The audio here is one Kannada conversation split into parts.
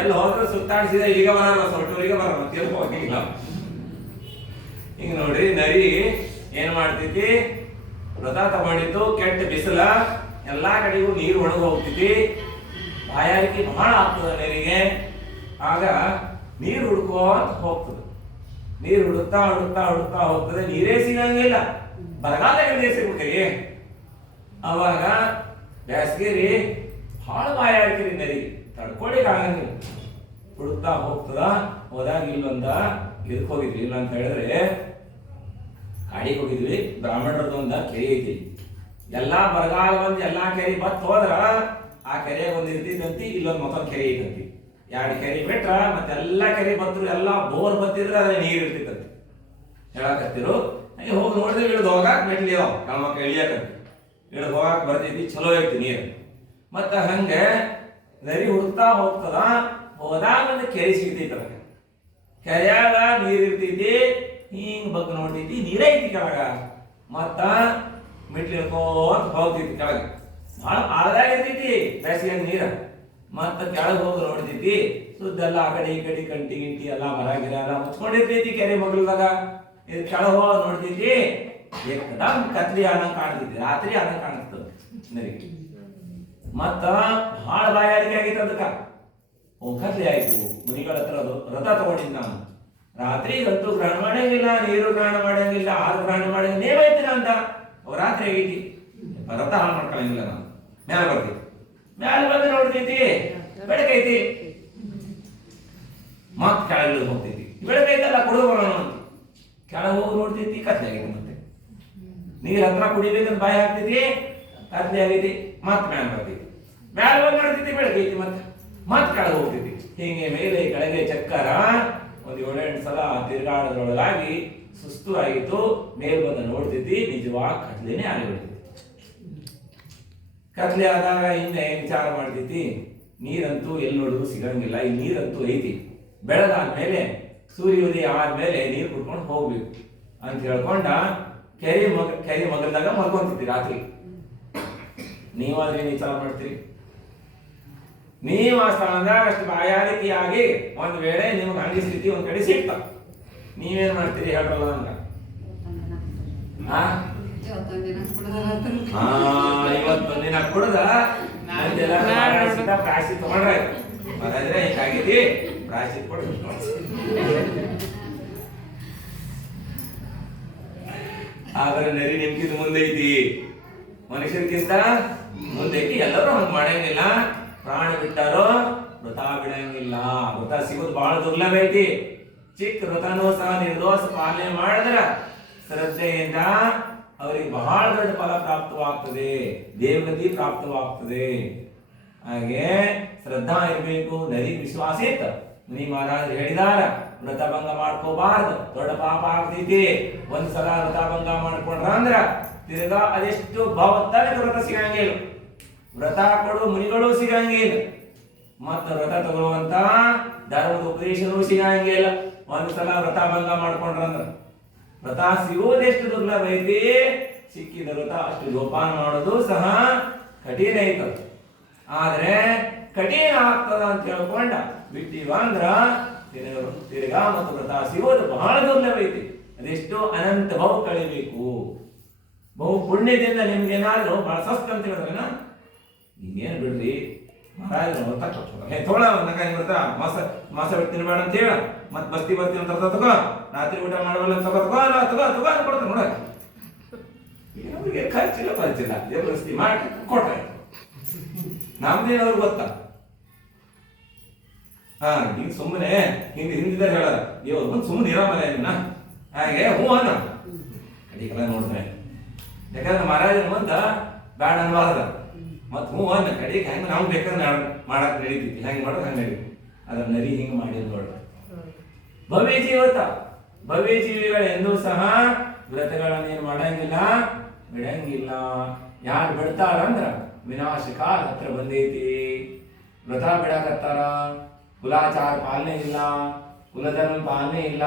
ಎಲ್ಲ ಹೋದ್ರೆ ಸುತ್ತಾಡಿಸಿದ ಇಲ್ಲಿಗೆ ಬರಲ್ಲ, ಸೊಟ್ಟೂರಿಗೆ ಬರಲ್ಲ, ಮತ್ತೆ ಹೋಗಿಲ್ಲ. ಈಗ ನೋಡ್ರಿ ನರಿ ಏನ್ ಮಾಡ್ತೈತಿ, ವ್ರತ ತಗೊಂಡಿದ್ದು ಕೆಟ್ಟ ಬಿಸಿಲ, ಎಲ್ಲಾ ಕಡೆಗೂ ನೀರು ಒಣಗಿ ಹೋಗ್ತೈತಿ, ಬಾಯಾರಿಕೆ ಬಹಳ ಆಗ್ತದ ನರಿಗೆ. ಆಗ ನೀರು ಹುಡ್ಕೋಂತ ಹೋಗ್ತದೆ, ನೀರು ಹುಡುಕ್ತಾ ಹುಡುಕ್ತಾ ಹುಡುಕ್ತಾ ಹೋಗ್ತದೆ, ನೀರೇ ಸಿಗಂಗಿಲ್ಲ, ಬರಗಾಲದಾಗ ನೀರು ಸಿಗ್ಬೇಕ್ರಿ. ಅವಾಗ ಬ್ಯಾಸ್ಗಿರಿ ಬಹಳ ಬಾಯಾರಿಕೆ ರೀ ನರಿಗೆ, ತಡ್ಕೊಳಿಕ್ ಆಗಂಗಿಲ್ಲ, ಹುಡುಕ್ತಾ ಹೋಗ್ತದ. ಹೋದಾಗ ಇಲ್ಲೊಂದ ಇದಕ್ಕೆ ಹೋಗಿದ್ವಿ, ಇಲ್ಲ ಅಂತ ಹೇಳಿದ್ರೆ ಕಾಡಿಗೆ ಹೋಗಿದ್ವಿ. ಬ್ರಾಹ್ಮಣರದ್ದು ಒಂದ ಕೆರೆ ಐತಿ, ಎಲ್ಲಾ ಬರಗಾಲ ಬಂದು ಎಲ್ಲಾ ಕೆರೆ ಬತ್ ಹೋದ್ರ ಆ ಕೆರೆಯಾಗ ಒಂದ್ ಇರ್ತಿದ್ದಂತಿ, ಇಲ್ಲೊಂದ್ ಮತ್ತೊಂದ್ ಕೆರೆ ಐತಂತಿ. ಎರಡು ಕೆರೆ ಬಿಟ್ರ ಮತ್ತೆಲ್ಲಾ ಕೆರೆ ಬತ್ತರು, ಎಲ್ಲಾ ಬೋರ್ ಬತ್ತಿದ್ರೆ ಅದ್ರ ನೀರ್ ಇರ್ತಿತ್ತಂತಿ. ಹೇಳಕತ್ತಿರು ಹೋಗಿ ನೋಡಿದ್ರೆ ಇಳಿದು ಹೋಗಾಕ ಮೆಟ್ಲಿ ಅದಾವ, ಕಳ್ಮಕ್ಕ ಇಳಿಯಕಂತ ಇಳಿದು ಹೋಗಾಕ ಬರ್ತೈತಿ, ಚಲೋ ಐತಿ ನೀರು. ಮತ್ತ ಹಂಗೆ ನರಿ ಹುಡುಕ್ತಾ ಹೋಗ್ತದ. ಹೋದಾಗ ಒಂದು ಕೆರೆ ಸಿಗ್ತೈತಿ, ಅದಕ್ಕೆ ಕೆರೆಯಾಗ ನೀರ್ ಇರ್ತೈತಿ, ಹಿಂಗ್ ಬಗ್ಗೆ ನೋಡ್ತೈತಿ, ನೀರೇ ಐತಿ ಕೆಳಗ. ಮತ್ತ ಮೆಟ್ಲಿ ಇಳ್ಕೋತ ಹೋಗ್ತೈತಿ ಕೆಳಗ, ಬಹಳ ಆಳದಾಗ ಇರ್ತೈತಿ ಬೇಸಿಗೆ ನೀರ. ಮತ್ತ ಕೆಳಗೆ ಹೋಗಿ ನೋಡ್ತೈತಿ, ಸುದ್ದೆಲ್ಲ ಆ ಕಡೆ ಈ ಕಡೆ ಕಂಟಿ ಗಿಂಟಿ ಎಲ್ಲ ಮರ ಗಿರ ಎಲ್ಲ ಮುಚ್ಕೊಂಡಿರ್ತೈತಿ ಕೆರೆ ಮಗ್ಳದಾಗ. ಇದು ಕೆಳಗೆ ಹೋಗಿ ನೋಡ್ತೈತಿ, ಏಕದಮ್ ಕತ್ಲಿ ಅನ್ನಂಗ್ ಕಾಣ್ತೈತಿ, ರಾತ್ರಿ ಅನ್ನಂಗ್ ಕಾಣಿಸ್ತದ ನರಿಗೆ. ಮತ್ತ ಬಹಳ ಬಾಯಾರಿಕೆ ಆಗೈತೆ ಅದಕ್ಕ. ಕತ್ಲಿ ಆಯ್ತು, ಮುನಿಗಳ ಹತ್ರ ವ್ರತ ತಗೊಂಡಿದ್ ನಾನು, ರಾತ್ರಿ ಗಂಟು ಗ್ರಹಣ ಮಾಡಂಗಿಲ್ಲ, ನೀರು ಗ್ರಹಣ ಮಾಡಂಗಿಲ್ಲ, ಹಾಲು ಗ್ರಹಣ ಮಾಡಂಗಿಲ್ಲ, ನೇಮ ಐತಿನ ಅಂತ. ರಾತ್ರಿ ಆಗೈತಿ, ವ್ರತ ಹಾಳು ಮಾಡ್ಕೊಳಂಗಿಲ್ಲ ನಾನು. ಮ್ಯಾಲ ಬರ್ತೈತಿ, ಮ್ಯಾಲ ಬಂದು ನೋಡ್ತೈತಿ ಬೆಳಕೈತಿ, ಮತ್ ಕೆಳಗೆ ಹೋಗ್ತೈತಿ, ಬೆಳಕೈತಲ್ಲ ಕುಡಿದು ಬರೋಣ ಅಂತ ಕೆಳಗೆ ಹೋಗಿ ನೋಡ್ತೈತಿ, ಕತ್ಲೆ ಆಗೈತಿ. ಮತ್ತೆ ನೀರ್ ಹತ್ರ ಕುಡಿಬೇಕಂತ ಬಾಯಿ ಹಾಕ್ತೈತಿ, ಕತ್ಲೆ ಆಗೈತಿ, ಮತ್ ಮ್ಯಾಲ ಬರ್ತೈತಿ, ಮ್ಯಾಲ ಬಂದು ನೋಡ್ತೈತಿ, ಬೆಳಕೈತಿ, ಮತ್ ಕೆಳಗೆ ಹೋಗ್ತೈತಿ. ಹೀಗೆ ಮೇಲೆ ಕೆಳಗೆ ಚಕ್ಕರ ಒಂದು 7-8 ಸಲ ತಿರುಗಾಡೋದ್ರೊಳಗಾಗಿ ಸುಸ್ತು ಆಗಿತ್ತು. ಮೇಲ್ ಬಂದು ನೋಡ್ತೈತಿ, ನಿಜವಾಗಿ ಕತ್ಲೆನೇ ಆಗಿಬಿಡ್ತೈತಿ. ಕತ್ಲೆ ಆದಾಗ ಹಿಂದೆ ವಿಚಾರ ಮಾಡ್ತೈತಿ, ನೀರಂತೂ ಎಲ್ಲಿ ನೋಡಿದ್ರು ಸಿಗಂಗಿಲ್ಲ, ಈ ನೀರಂತೂ ಐತಿ, ಬೆಳಗಾದ್ಮೇಲೆ ಸೂರ್ಯೋದಯ ಆದ್ಮೇಲೆ ನೀರು ಕುಡ್ಕೊಂಡು ಹೋಗ್ಬೇಕು ಅಂತ ಹೇಳ್ಕೊಂಡ ಕೆರೆ ಮಗಲ್ದಾಗ ಮಲ್ಕೊಂತೈತಿ ರಾತ್ರಿ. ನೀವಾದ್ರೆ ವಿಚಾರ ಮಾಡ್ತೀರಿ, ನೀವು ಆ ಸ್ಥಳದಾಗ ಅಷ್ಟು ಬಾಯಾರಿಕೆ ಆಗಿ ಒಂದ್ ವೇಳೆ ನಿಮ್ಗೆ ಹಂಗಿ ಸ್ಥಿತಿ ಒಂದ್ ಕಡೆ ಸಿಗ್ತ, ನೀವೇನ್ ಮಾಡ್ತೀರಿ ಹೇಳ್ರಲ್ಲ ನಮ್ಗ? 51 ದಿನ ಕುಡ್ದ ಪ್ರಾಶಿ ತಗೊಂಡ್ರ ಮರಾದ್ರೆ ಹಿಂಗಾಗೈತಿ, ಪ್ರಾಶಿ ಕೊಡ. ಆದ್ರೆ ನರಿ ನಿಮ್ಗಿಂತ ಮುಂದೆ ಐತಿ, ಮನುಷ್ಯರಿಗಿಂತ ಮುಂದೆ ಐತಿ. ಎಲ್ಲರೂ ಹಂಗ ಮಾಡಂಗಿಲ್ಲ, ಪ್ರಾಣ ಬಿಟ್ಟಾರೋ ವ್ರತ ಬಿಡಂಗಿಲ್ಲ. ವ್ರತ ಸಿಗೋದು ಬಹಳ ದುರ್ಲಭ ಐತಿ. ಚಿಕ್ಕ ವ್ರತನೂ ಸಹ ನಿರ್ದೋಷ ಪಾಲನೆ ಮಾಡಿದ್ರ ಶ್ರದ್ಧೆಯಿಂದ ಅವರಿಗೆ ಬಹಳ ದೊಡ್ಡ ಫಲ ಪ್ರಾಪ್ತವಾಗ್ತದೆ, ದೇವಗತಿ ಪ್ರಾಪ್ತವಾಗ್ತದೆ. ಹಾಗೆ ಶ್ರದ್ಧಾ ಇರಬೇಕು, ನರಿ ವಿಶ್ವಾಸ ಇತ್ತು. ಮುನಿ ಮಹಾರಾಜರು ಹೇಳಿದಾರ, ವ್ರತ ಭಂಗ ಮಾಡ್ಕೋಬಾರ್ದು, ದೊಡ್ಡ ಪಾಪ ಆಗ್ತೈತಿ. ಒಂದ್ಸಲ ವ್ರತ ಭಂಗ ಮಾಡ್ಕೊಂಡ್ರ ಅಂದ್ರ ತಿರ್ಗಾ ಅದೆಷ್ಟು ತನಕ ವ್ರತ ಸಿಗಂಗಿಲ್ಲ, ವ್ರತ ಕೊಡು ಮುನಿಗಳು ಸಿಗಂಗಿಲ್ಲ, ಮತ್ತ ವ್ರತ ತಗೊಳ್ಳುವಂತ ಧರ್ಮದ ಉಪದೇಶನೂ ಸಿಗಂಗಿಲ್ಲ. ಒಂದ್ಸಲ ವ್ರತ ಭಂಗ ಮಾಡ್ಕೊಂಡ್ರಂದ್ರ ವ್ರತ ಸಿಗೋದೆಷ್ಟು ದುರ್ಲಭ ಐತಿ, ಸಿಕ್ಕಿದ ವ್ರತ ಅಷ್ಟು ಜೋಪಾನ ಮಾಡೋದು ಸಹ ಕಠಿಣ ಐತದ. ಆದ್ರೆ ಕಠಿಣ ಆಗ್ತದ ಅಂತ ಹೇಳ್ಕೊಂಡ ಬಿಟ್ಟಿವ ಅಂದ್ರ ತಿರ್ಗಾ ಮತ್ತು ವ್ರತ ಸಿಗೋದು ಬಹಳ ದುರ್ಲಭ ಐತಿ. ಅದೆಷ್ಟು ಅನಂತ ಬಹು ಕಳಿಬೇಕು. ಬಹು ಪುಣ್ಯದಿಂದ ನಿಮ್ಗೇನಾದ್ರೂ ಬಹಳ ಸಸ್ತ ಅಂತ ಹೇಳಿದ್ರೇನ, ಈಗೇನು ಬಿಡ್ರಿ ಮಹಾರಾಜ ವ್ರತ ಕೊಡ್ತಾರೆ, ತೋಳ ಬರ್ತ ಮಾಸ ಬಿಟ್ಟು ತಿನ್ಬೇಡ ಅಂತ ಹೇಳ, ಮತ್ ಬರ್ತೀನಿ ಅಂತ ತಗೋ, ರಾತ್ರಿ ಊಟ ಮಾಡಬಲ್ಲ ಅಂತ ತಗೋ ಕೊಡ್ತಾರೆ ನೋಡ. ಅವ್ರಿಗೆ ಖರ್ಚಿಲ್ಲ ಖರ್ಚಿಲ್ಲ, ಜಬರ್ದಸ್ತಿ ಮಾಡಿ ಕೊಡ್ತಾರೆ. ನಮ್ದೇನು ಅವ್ರಿಗೆ ಗೊತ್ತಾ? ಈಗ ಸುಮ್ಮನೆ ಹಿಂದಿದ್ದಾರೆ ಹೇಳದ, ಇವ್ರು ಬಂದು ಸುಮ್ಮನೆ ಇರೋಮಲ್ಲ ನಿನ್ನ ಹಾಗೆ ಹ್ಞೂ ಅನ್ನ ಅಡಿಗೆಲ್ಲ ನೋಡಿದ್ರೆ. ಯಾಕಂದ್ರೆ ಮಹಾರಾಜನ ಮುಂದ ಬ್ಯಾಡ ಅನ್ಬಾರ್ದ, ಮತ್ ಹ್ಞೂ ಅನ್ನ ಕಡೆಗೆ ಹೆಂಗೆ ನಾವು ಬೇಕಾದ್ರೆ ಮಾಡಕ್ ನಡೀತೈತಿ, ಹೆಂಗೆ ಮಾಡೋದು ಹಂಗೆ ನಡೀತಿ. ಅದ್ರ ನರಿ ಹಿಂಗೆ ಮಾಡಿದ್ ನೋಡ್ರಿ. ಭವ್ಯ ಜೀವತ ಭವ್ಯ ಜೀವಿಗಳು ಎಂದೂ ಸಹ ವ್ರತಗಳನ್ನೇನು ಮಾಡಂಗಿಲ್ಲ, ಬಿಡಂಗಿಲ್ಲ. ಯಾರು ಬಿಡ್ತಾರಂದ್ರ ವಿನಾಶ ಕಾಲ ಹತ್ರ ಬಂದೈತಿ. ವ್ರತ ಬಿಡಕತ್ತಾರ, ಕುಲಾಚಾರ ಪಾಲನೆ ಇಲ್ಲ, ಕುಲಧರ್ಮ ಪಾಲನೆ ಇಲ್ಲ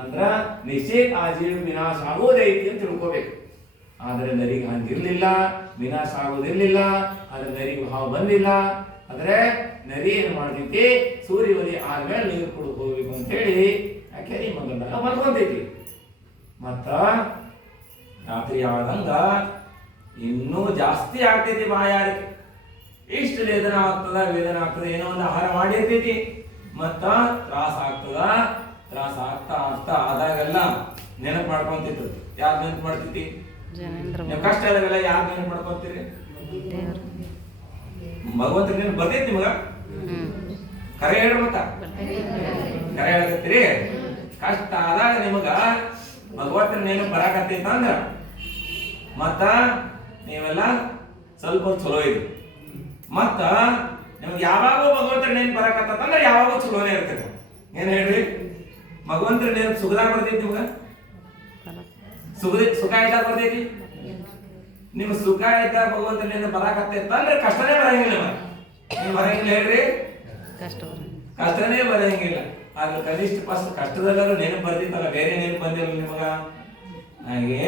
ಅಂದ್ರ ನಿಶ್ಚಯ ಆ ಜೀವಿ ವಿನಾಶ ಆಗೋದೈತಿ ಅಂತ ತಿಳ್ಕೋಬೇಕು. ಆದ್ರೆ ನರಿಗೆ ಹಂಗಿರ್ಲಿಲ್ಲ, ವಿನಾಶ ಆಗೋದಿರ್ಲಿಲ್ಲ, ಆದ್ರೆ ನರಿಗೆ ಭಾವ ಬಂದಿಲ್ಲ. ಆದ್ರೆ ನರಿ ಏನ್ ಮಾಡ್ತೈತಿ, ಸೂರ್ಯ ಉದಯ ಆದ್ಮೇಲೆ ನೀರು ಕುಡಿದು ಹೋಗ್ಬೇಕು ಅಂತ ಹೇಳಿ ಆ ಕೆರೆ ಮಗಂದಾಗ ಮಲ್ಕೊಂತೈತಿ. ಮತ್ತ ರಾತ್ರಿ ಆದಂಗ ಇನ್ನೂ ಜಾಸ್ತಿ ಆಗ್ತೈತಿ ಬಾಯಾರಿಕೆ. ಇಷ್ಟು ವೇದನ ಆಗ್ತದ, ಏನೋ ಒಂದು ಆಹಾರ ಮಾಡಿರ್ತೈತಿ, ಮತ್ತ ತ್ರಾಸ ಆಗ್ತಾ ಆದಾಗೆಲ್ಲ ನೆನಪು ಮಾಡ್ಕೊಂತಿತ್ತು. ಯಾರು ನೆನಪು ಮಾಡ್ತೈತಿ? ನೀವು ಕಷ್ಟ ಆದಾಗೆಲ್ಲ ಯಾರು ನೆನಪು ಮಾಡ್ಕೊಂತೀರಿ? ಭಗವಂತ ನೆನಪು ಬರ್ತೈತಿ ನಿಮಗ? ಕರೆ ಹೇಳ್ರಿ, ಮತ್ತ ಕರೆ ಹೇಳಕತ್ತೀರಿ. ಕಷ್ಟ ಆದಾಗ ನಿಮಗ ಭಗವಂತನ ನೆನಪು ಬರಾಕತ್ತೈತ ಅಂದ್ರ ಮತ್ತ ನೀವೆಲ್ಲ ಸ್ವಲ್ಪ ಚಲೋ ಇದ್ರಿ. ಮತ್ತ ನಿಮ್ಗೆ ಯಾವಾಗೂ ಭಗವಂತನ ನೆನಪು ಬರಾಕತ್ತಂದ್ರೆ ಯಾವಾಗೂ ಚಲೋನೇ ಇರ್ತದೆ. ಏನ್ ಹೇಳ್ರಿ? ಭಗವಂತನ ನೆನಪು ಸುಖದಾಗ ಬರ್ತೈತಿ ನಿಮ್ಗ? ಸುಖ ಇದ್ದಾಗ ಬರ್ತೈತಿ? ನಿಮ್ ಸುಖ ಇದ್ದಾಗ ಭಗವಂತನ ನೆನಪು ಬರಾಕತ್ತಂದ್ರೆ ಕಷ್ಟನೇ ಬರಂಗಿಲ್ಲ. ನೀವು ಬರಂಗಿಲ್ಲ ಹೇಳ್ರಿ? ಕಷ್ಟನೇ ಬರಂಗಿಲ್ಲ. ಆದ್ರೆ ಕನಿಷ್ಠ ಫಸ್ಟ್ ಕಷ್ಟದಲ್ಲಾದ್ರೂ ನೆನಪು ಬರ್ತಿತ್ತಲ್ಲ, ಬೇರೆ ನೆನಪು ಬಂದಿಲ್ಲ ನಿಮಗ. ಹಾಗೆ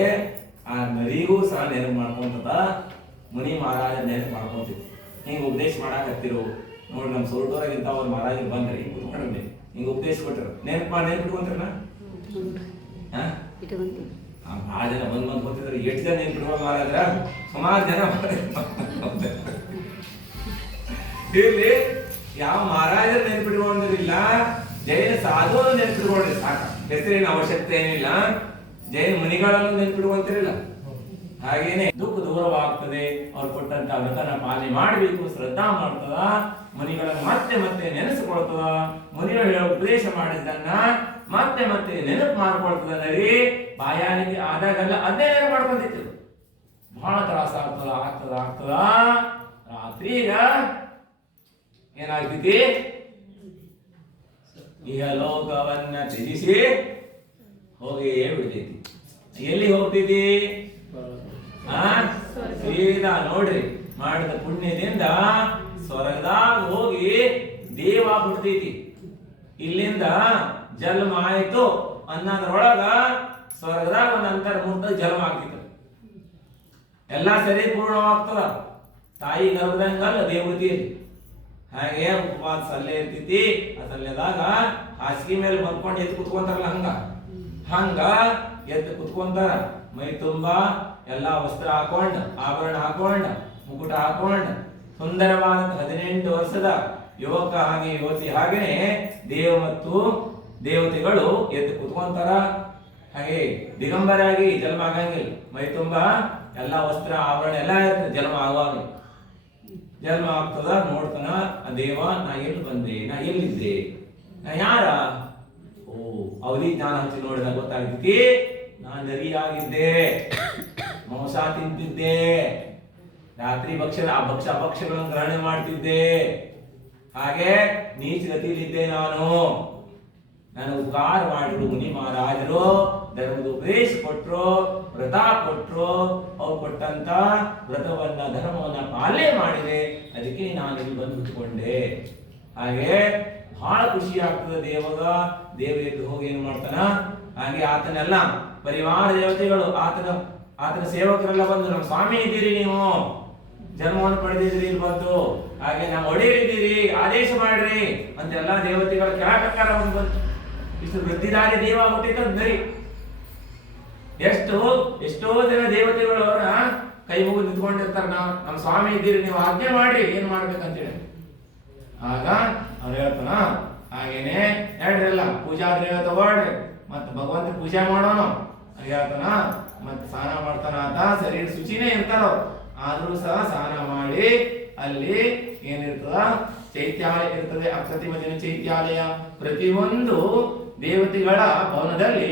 ಆ ನದಿಗೂ ಸಹ ನೆನಪು ಮಾಡ್ಕೊಂತದ, ಮುನಿ ಮಹಾರಾಜ ನೆನಪು ಮಾಡ್ಕೊಂತಿತ್ತು. ಹಿಂಗ ಉಪದೇಶ ಮಾಡಾಕತ್ತಿರು ನೋಡಿ. ನಮ್ ಸೋಲ್ಟೋರಾಗಿಂತ ಅವ್ರ ಮಹಾರಾಜ ಬಂದ್ರಿ, ಕುತ್ಕೊಂಡ್ರಿ, ಹಿಂಗ ಉಪದೇಶ ಕೊಟ್ಟರು. ನೆನಪಿಟ್ಕೊಂತಾರ ಭಾಳ ಜನ ಬಂದ್ ಗೊತ್ತಿದ್ರು. ಎಷ್ಟು ಜನ ನೆನಪಿಟ್ಕೊಂಡು ಮಹಾರಾಜ್ರ? ಸುಮಾರು ಜನ ಇರ್ಲಿ. ಯಾವ ಮಹಾರಾಜರು ನೆನಪಿಟ್ಕೊಂಡಿರಿಲ್ಲ, ಜೈನ ಸಾಧು ನೆನಪಿಟ್ಕೊಂಡ್ರಿ ಸಾಕ. ಹೆಸರಿನ ಅವಶ್ಯಕತೆ ಏನಿಲ್ಲ. ಜೈನ ಮುನಿಗಳನ್ನು ನೆನಪಿಟ್ಕೊಂತಿರಿಲ್ಲ. ಹಾಗೇನೆ ದುಃಖ ದೂರವಾಗ್ತದೆ. ಅವ್ರು ಕೊಟ್ಟಂತ ವ್ರತನ ಪಾಲನೆ ಮಾಡಬೇಕು, ಶ್ರದ್ಧಾ ಮಾಡ್ತದ, ಮುನಿಗಳನ್ನು ಮತ್ತೆ ಮತ್ತೆ ನೆನೆಸಿಕೊಳ್ತದ, ಮುನಿಗಳು ಹೇಳೋ ಉಪದೇಶ ಮಾಡಿದ್ದನ್ನ ಮತ್ತೆ ಮತ್ತೆ ನೆನಪು ಮಾಡ್ಕೊಳ್ತದ. ನರಿ ಬಾಯಾರಿಕೆ ಆದಾಗೆಲ್ಲ ಅದೇ ನೆನಪು ಮಾಡ್ಕೊಂತಿತ್ತು. ಬಹಳ ತ್ರಾಸ ಆಗ್ತದ. ರಾತ್ರಿ ಈಗ ಏನಾಗ್ತೈತಿ? ಈಗ ಲೋಕವನ್ನ ತ್ಯಜಿಸಿ ಹೋಗಿ ಬಿಡ್ತೈತಿ. ಎಲ್ಲಿ ಹೋಗ್ತೈತಿ? ಸೀದಾ ನೋಡ್ರಿ, ಮಾಡಿದ ಪುಣ್ಯದಿಂದ ಸ್ವರ್ಗದಾಗ ಹೋಗಿ ದೇವ ಬಿಡ್ತೈತಿ. ಇಲ್ಲಿಂದ ಜನ್ಮ ಆಯ್ತು ಅನ್ನೋದ್ರೊಳಗ ಸ್ವರ್ಗದಾಗ ಒಂದು ಅಂತರ ಮುಂದೆ ಜನ್ಮ ಆಗ್ತಿತ್ತು. ಎಲ್ಲಾ ಸರಿ ಪೂರ್ಣವಾಗ್ತದ. ತಾಯಿ ಗರ್ಭದಂಗಲ್ಲ ದೇವತೆಯಲ್ಲಿ. ಹಾಗೆ ಉಪವಾಸ ಸಲ್ಲೆ ಇರ್ತೈತಿ. ಆ ಸಲ್ಲೆದಾಗ ಹಾಸಿಗೆ ಮೇಲೆ ಬಂದ್ಕೊಂಡು ಎದ್ದು ಕುತ್ಕೊಂತಾರಲ್ಲ, ಹಂಗ ಎದ್ದು ಕುತ್ಕೊಂತಾರ. ಮೈ ತುಂಬಾ ಎಲ್ಲಾ ವಸ್ತ್ರ ಹಾಕೊಂಡ್, ಆಭರಣ ಹಾಕೊಂಡ್, ಮುಕುಟ ಹಾಕೊಂಡ್, ಸುಂದರವಾದ 18 ವರ್ಷದ ಯುವಕ ಹಾಗೆ ಯುವತಿ ಹಾಗೇನೆ ದೇವ ಮತ್ತು ದೇವತೆಗಳು ಎದ್ದು ಕುತ್ಕೊಂತಾರ. ಹಾಗೆ ದಿಗಂಬರಾಗಿ ಜನ್ಮ ಆಗಂಗಿಲ್ಲ. ಮೈ ತುಂಬಾ ಎಲ್ಲಾ ವಸ್ತ್ರ ಆಭರಣ ಎಲ್ಲ ಇರ್ತದೆ. ಜನ್ಮ ಆಗುವಾಗ ಜನ್ಮ ಆಗ್ತದ. ನೋಡ್ತಾನ ಆ ದೇವ, ನಾ ಎಲ್ಲಿ ಬಂದೆ, ನಾ ಎಲ್ಲಿದ್ದೆ, ನಾ ಯಾರ? ಓ, ಅವಧಿ ಜ್ಞಾನ ಹಂಚಿ ನೋಡಿದಾಗ ಗೊತ್ತಾಗ್ತೈತಿ, ನಾ ನರಿಯಾಗಿದ್ದೆ, ಮಾಂಸ ತಿಂತಿದ್ದೆ, ರಾತ್ರಿ ಅಭಕ್ಷಗಳನ್ನು ಗ್ರಹಣ ಮಾಡ್ತಿದ್ದೆ, ಹಾಗೆ ನೀಚ ಗತಿಯಲ್ಲಿದ್ದೆ ನಾನು. ನಾನು ಉಪಕಾರ ಮಾಡಿದ್ರು ಮುನಿ ಮಹಾರಾಜರು, ಧರ್ಮದ ಉಪದೇಶ ಕೊಟ್ರು, ವ್ರತ ಕೊಟ್ರು. ಅವ್ರು ಕೊಟ್ಟಂತ ವ್ರತವನ್ನ ಧರ್ಮವನ್ನ ಪಾಲನೆ ಮಾಡಿದೆ. ಅದಕ್ಕೆ ನಾನು ಇಲ್ಲಿ ಬಂದು ಬಿಟ್ಕೊಂಡೆ. ಹಾಗೆ ಬಹಳ ಖುಷಿ ಆಗ್ತದೆ ದೇವಗ. ದೇವ ಎದ್ದು ಹೋಗಿ ಏನ್ ಮಾಡ್ತಾನ? ಹಾಗೆ ಆತನೆಲ್ಲ ಪರಿವಾರ ದೇವತೆಗಳು, ಆತನ ಸೇವಕರೆಲ್ಲ ಬಂದು, ನಮ್ಮ ಸ್ವಾಮಿ ಇದ್ದೀರಿ, ನೀವು ಜನ್ಮವನ್ನು ಪಡೆದಿದ್ರಿ, ಇಲ್ಲಿ ಬಂದು ಹಾಗೆ ನಮ್ಮ ಒಡೆಯರಿದ್ದೀರಿ, ಆದೇಶ ಮಾಡ್ರಿ ಅಂತ ಎಲ್ಲಾ ದೇವತೆಗಳು ಕೆಳಕಕ್ಕಾರ ಬಂದು ಇಷ್ಟು ವೃದ್ಧಿದಾರಿ ದೇವ ಹುಟ್ಟಿದ್ರಿ. ಎಷ್ಟೋ ಜನ ದೇವತೆಗಳು ಅವರ ಕೈ ಮುಗಿದು ನಿಂತ್ಕೊಂಡಿರ್ತಾರ. ನಮ್ಮ ಸ್ವಾಮಿ ಇದ್ದೀರಿ, ನೀವು ಆಜ್ಞೆ ಮಾಡಿ ಏನ್ ಮಾಡ್ಬೇಕಂತೇಳಿ. ಆಗ ಅವ್ರು ಹೇಳ್ತಾನ, ಹಾಗೇನೆ ಹೇಳ್ರಲ್ಲ ಪೂಜಾ ದ್ರವ್ಯ ತಗೊಳ್ರಿ, ಮತ್ತ ಭಗವಂತ ಪೂಜೆ ಮಾಡೋಣ ಹೇಳ್ತಾನ. ಮತ್ತ ಸ್ನಾನ ಮಾಡ್ತಾನ ಅಂತ ಶರೀರ ಶುಚಿನೇ ಇರ್ತಾರ. ಆದ್ರೂ ಸಹ ಸ್ನಾನ ಮಾಡಿ ಅಲ್ಲಿ ಏನಿರ್ತದ? ಚೈತ್ಯಾಲಯ ಇರ್ತದೆ, ಅಪ್ರತಿಮದಿನ ಚೈತ್ಯಾಲಯ. ಪ್ರತಿಯೊಂದು ದೇವತೆಗಳ ಭವನದಲ್ಲಿ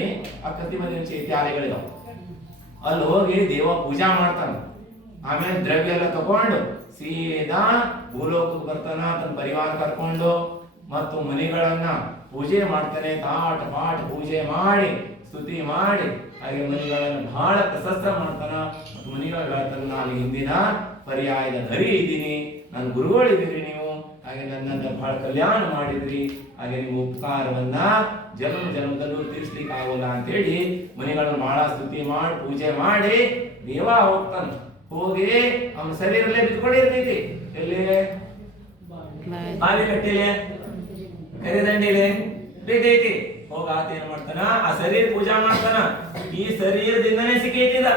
ಅಪ್ರತಿಮದಿನ ಚೈತ್ಯಾಲಯಗಳಿದಾವೆ. ಅಲ್ಲಿ ಹೋಗಿ ದೇವ ಪೂಜಾ ಮಾಡ್ತಾನ. ಆಮೇಲೆ ದ್ರವ್ಯ ಎಲ್ಲ ತಗೊಂಡು ಸೀದಾ ಭೂಲೋಕಕ್ಕೆ ಬರ್ತಾನ, ತನ್ನ ಪರಿವಾರ ಕರ್ಕೊಂಡು. ಮತ್ತು ಮನಿಗಳನ್ನ ಪೂಜೆ ಮಾಡ್ತಾನೆ. ತಾಟ ಪಾಠ ಪೂಜೆ ಮಾಡಿ ಸ್ತುತಿ ಮಾಡಿ ಹಾಗೆ ಮನಿಗಳನ್ನು ಬಹಳ ಪ್ರಶಸ್ತ ಮಾಡ್ತಾನ. ಮತ್ತು ಮನಿಗಳು ಹೇಳ್ತಾನ, ನಾನು ಹಿಂದಿನ ಪರ್ಯಾಯದ ನರಿ ಇದ್ದೀನಿ, ನಾನು ಗುರುಗಳಿದ್ದೀರಿ, ನೀವು ಹಾಗೆ ನನ್ನನ್ನು ಬಹಳ ಕಲ್ಯಾಣ ಮಾಡಿದ್ರಿ, ಹಾಗೆ ನಿಮ್ಮ ಉಪಕಾರವನ್ನ ಜನ್ಮದಲ್ಲೂ ತೀರಿಸ್ಲಿಕ್ಕೆ ಆಗೋಲ್ಲ ಅಂತೇಳಿ ಮನಿಗಳನ್ನು ಬಹಳ ಸ್ತುತಿ ಮಾಡಿ ಪೂಜೆ ಮಾಡಿ ದೇವ ಹೋಗ್ತಾನ. ಹೋಗಿ ಅವನ ಶರೀರಲ್ಲೇ ಬಿದ್ಕೊಂಡಿರ್ತೈತಿ. ಎಲ್ಲಿ? ಬಾವಿ ಕಟ್ಟಿಲೆ ಎರೆದಂಡಿಲೆ ಬಿದ್ದೈತಿ. ಹೋಗ ಆತ ಏನ್ ಮಾಡ್ತಾನ, ಆ ಶರೀರ ಪೂಜಾ ಮಾಡ್ತಾನ. ಈ ಶರೀರದಿಂದನೇ ಸಿಕ್ಕೈತಿದ,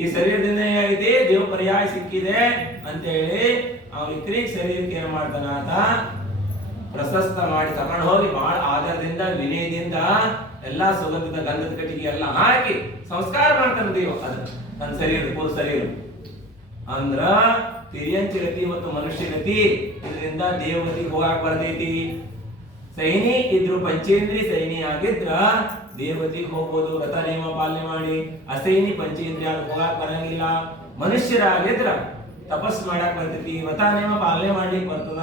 ಈ ಶರೀರದಿಂದ ಏನಾಗೈತಿ, ದೇವ ಪರ್ಯಾಯ ಸಿಕ್ಕಿದೆ ಅಂತ ಹೇಳಿ ಆ ವ್ಯಕ್ತಿಗೆ ಶರೀರಕ್ಕೆ ಏನ್ ಮಾಡ್ತಾನ ಆತ, ಪ್ರಶಸ್ತ ಮಾಡಿ ತಗೊಂಡು ಹೋಗಿ ಬಹಳ ಆಧಾರದಿಂದ ವಿನಯದಿಂದ ಎಲ್ಲಾ ಸುಗಂಧದ ಗಂಧದ ಕಟ್ಟಿಗೆ ಎಲ್ಲ ಹಾಕಿ ಸಂಸ್ಕಾರ ಮಾಡ್ತಾನ ದೇವ. ಅದ ನನ್ನ ಶರೀರ ಶರೀರ ಅಂದ್ರ ತಿರಿಯಂಚಿ ಗತಿ ಮತ್ತು ಮನುಷ್ಯ ಗತಿ. ಇದರಿಂದ ದೇವಗತಿಗೆ ಹೋಗಾಕ್ ಬರ್ತೈತಿ. ಸೈನಿ ಇದ್ರು ಪಂಚೇಂದ್ರಿ ಸೈನಿ ಆಗಿದ್ರ ದೇವಗತಿಗೆ ಹೋಗ್ಬೋದು ವ್ರತ ನಿಯಮ ಪಾಲನೆ ಮಾಡಿ. ಅಸೈನಿ ಪಂಚೇಂದ್ರಿಯ ಹೋಗಾಕ್ ಬರಂಗಿಲ್ಲ. ಮನುಷ್ಯರಾಗಿದ್ರ ತಪಸ್ ಮಾಡಕ್ ಬರ್ತೈತಿ, ವ್ರತ ನಿಯಮ ಪಾಲನೆ ಮಾಡ್ಲಿಕ್ಕೆ ಬರ್ತದ.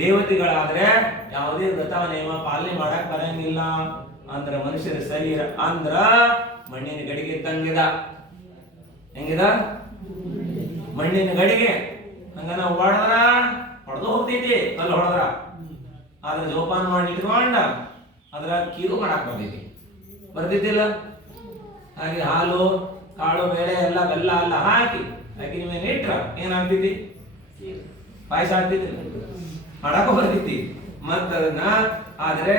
ದೇವತೆಗಳಾದ್ರೆ ಯಾವುದೇ ವ್ರತ ನಿಯಮ ಪಾಲನೆ ಮಾಡಕ್ ಬರಂಗಿಲ್ಲ. ಅಂದ್ರ ಮನುಷ್ಯರ ಶರೀರ ಅಂದ್ರ ಮಣ್ಣಿನ ಗಡಿಗೆ ಇದ್ದಂಗಿದ. ಹೆಂಗಿದ? ಮಣ್ಣಿನ ಗಡಿಗೆ. ಹಂಗ ನಾವು ಹೊಡೆದ್ರ ಹೊಡೆದು ಹೋಗ್ತೈತಿ, ಕಲ್ಲು ಹೊಡೆದ್ರ. ಅದ್ರ ಜೋಪಾನ ಮಾಡಿ ಇಟ್ಕೊಂಡ ಅದ್ರ ಕೀರು ಮಾಡಕ್ ಬರ್ತಿದ್ದಿಲ್ಲ. ಹಾಗೆ ಹಾಲು ಕಾಳು ಬೇಳೆ ಎಲ್ಲ ಬೆಲ್ಲ ಎಲ್ಲ ಹಾಕಿ ಅಗ್ನಿ ಮೇಲೆ ಇಟ್ರ ಏನಾಗ್ತೈತಿ, ಪಾಯಸ ಆಗ್ತೈತಿ, ಮಾಡಕ್ ಬರ್ತೈತಿ. ಮತ್ತ ಅದನ್ನ ಆದ್ರೆ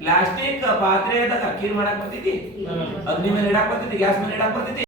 ಪ್ಲಾಸ್ಟಿಕ್ ಪಾತ್ರೆ ಅಕ್ಕಿ ಮಾಡಕ್ ಬರ್ತೈತಿ, ಅಗ್ನಿ ಮೇಲೆ ಇಡಾಕ್ ಬರ್ತೈತಿ, ಗ್ಯಾಸ್ ಮೇಲೆ ಇಡಾಕ್ ಬರ್ತೈತಿ.